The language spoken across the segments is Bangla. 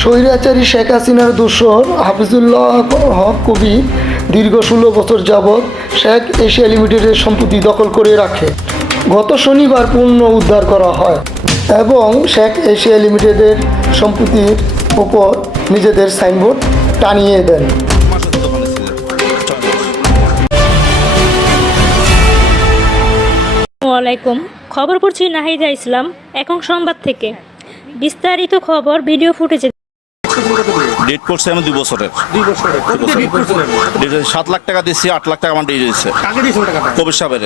স্বৈরাচারী শেখ হাসিনার দোসর হাফিজুল্লাহ হক কবির দীর্ঘ 16 বছর যাবৎ শেখ এশিয়া লিমিটেডের সম্পত্তি দখল করে রাখে। গত শনিবার পুনঃ উদ্ধার করা হয় এবং শেখ এশিয়া লিমিটেডের সম্পত্তির ওপর নিজেদের সাইনবোর্ড টানিয়ে দেন। আসসালামাইকুম, খবর পড়ছি নাহিদা ইসলাম এখন সংবাদ থেকে। বিস্তারিত খবর ভিডিও ফুটেজে। ডেট করছে আমি 2 বছরের। 7 লাখ টাকা দিয়েছি, 8 লাখ টাকা আমার দিয়ে দিয়েছে। কাকে দিয়েছেন টাকাটা? কবির সাহেবের।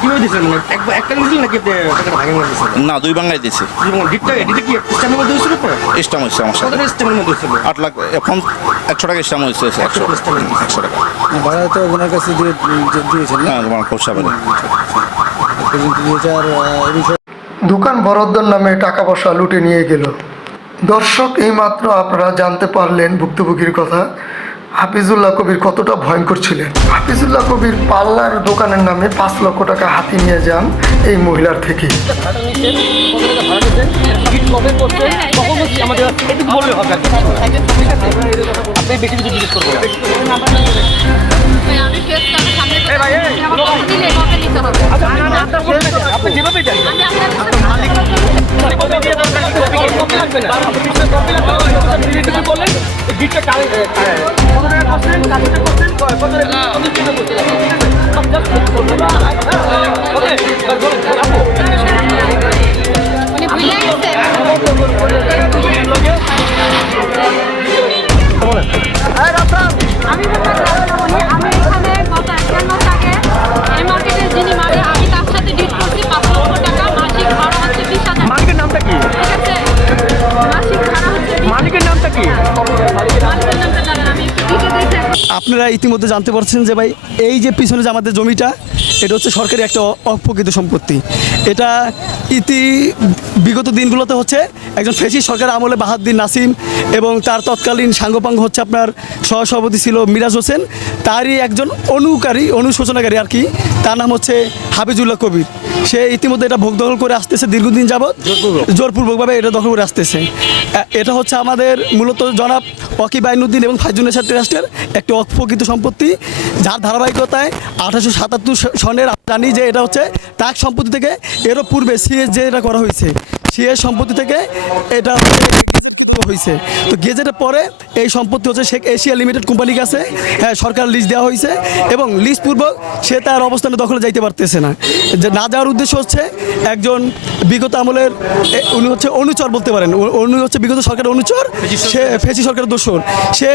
কিভাবে দিয়েছেন? মানে একটা দিয়েছেন নাকি টাকাটা ভাগে দিয়েছেন? না, 2 বাংলায় দিয়েছি। ডিটটা কি স্ট্যাম্পের মধ্যে হয়েছিল? স্ট্যাম্প হয়েছে আমার সাথে। কত স্ট্যাম্পের মধ্যে হয়েছিল? 8 লাখ, এখন 100 টাকা স্ট্যাম্প হয়েছে। 100 টাকা ভাড়া তো ওনার কাছে দিয়েছেন না? হ্যাঁ, তোমার কবির সাহেবের। দোকান বরাদ্দর নামে টাকা পয়সা লুটে নিয়ে গেল। দর্শক, এইমাত্র আপনারা জানতে পারলেন ভুক্তভোগীর কথা। হাফিজুল্লাহ কবির কতটা ভয়ঙ্কর ছিলেন। হাফিজুল্লাহ কবির পার্লার দোকানের নামে 5 লক্ষ টাকা হাতি নিয়ে যান এই মহিলার থেকে। আপনারা ইতিমধ্যে জানতে পারছেন যে ভাই, এই যে পিছনে যে আমাদের জমিটা, এটা হচ্ছে সরকারি একটা অপ্রকৃত সম্পত্তি। এটা বিগত দিনগুলোতে হচ্ছে একজন ফেসিস্ট সরকারের আমলে বাহাউদ্দিন নাসিম এবং তার তৎকালীন সাঙ্গপাঙ্গ হচ্ছে আপনার সহসভাপতি ছিল মিরাজ হোসেন, তারই একজন অনুশোচনাকারী আর কি, তার নাম হচ্ছে হাফিজুল্লাহ কবির। সে ইতিমধ্যে এটা ভোগ দখল করে আসতেছে দীর্ঘদিন যাবৎ, জোরপূর্বকভাবে এটা দখল করে আসতেছে। এটা হচ্ছে আমাদের মূলত জনাব ওয়াকিব আইনুদ্দিন এবং ফাইজুন্নেসা ট্রাস্টের একটি অপ্রকৃত সম্পত্তি, যার ধারাবাহিকতায় 1877 সনের জানি যে এটা হচ্ছে তাক সম্পত্তি থেকে, এরও পূর্বে সিএস যে এটা করা হয়েছে, সিএস সম্পত্তি থেকে এটা হয়েছে। তো গেজেটের পরে এই সম্পত্তি হচ্ছে শেখ এশিয়া লিমিটেড কোম্পানির কাছে সরকার লিজ দেওয়া হয়েছে এবং লিজ পূর্বক সে তার অবস্থানে দখলে যাইতে পারতেছে না। যে না যাওয়ার উদ্দেশ্য হচ্ছে একজন বিগত আমলের উনি হচ্ছে অনুচর বলতে পারেন, উনি হচ্ছে বিগত সরকারের অনুচর, সে ফেসি সরকারের দোসর। সে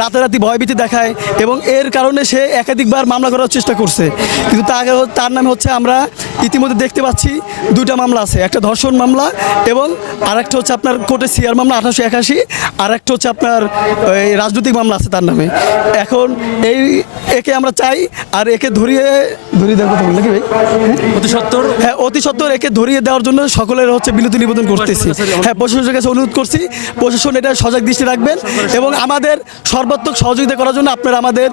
রাতারাতি ভয়ভীতি দেখায় এবং এর কারণে সে একাধিকবার মামলা করার চেষ্টা করছে, কিন্তু তার নামে হচ্ছে আমরা ইতিমধ্যে দেখতে পাচ্ছি 2টা মামলা আছে, একটা ধর্ষণ মামলা এবং আরেকটা হচ্ছে আপনার কোর্টে সিআর মামলা 1881, আর একটা হচ্ছে আপনার রাজনৈতিক মামলা আছে তার নামে। এখন একে আমরা চাই আর একে ধরিয়ে দেওয়ার কথা নাকি ভাই, অতি সত্বর একে ধরিয়ে দেওয়ার জন্য সকলের হচ্ছে বিনতি নিবেদন করতেছি। হ্যাঁ, প্রশাসনের কাছে অনুরোধ করছি, প্রশাসন এটা সজাগ দৃষ্টি রাখবেন এবং আমাদের সর্বাত্মক সহযোগিতা করার জন্য আপনারা আমাদের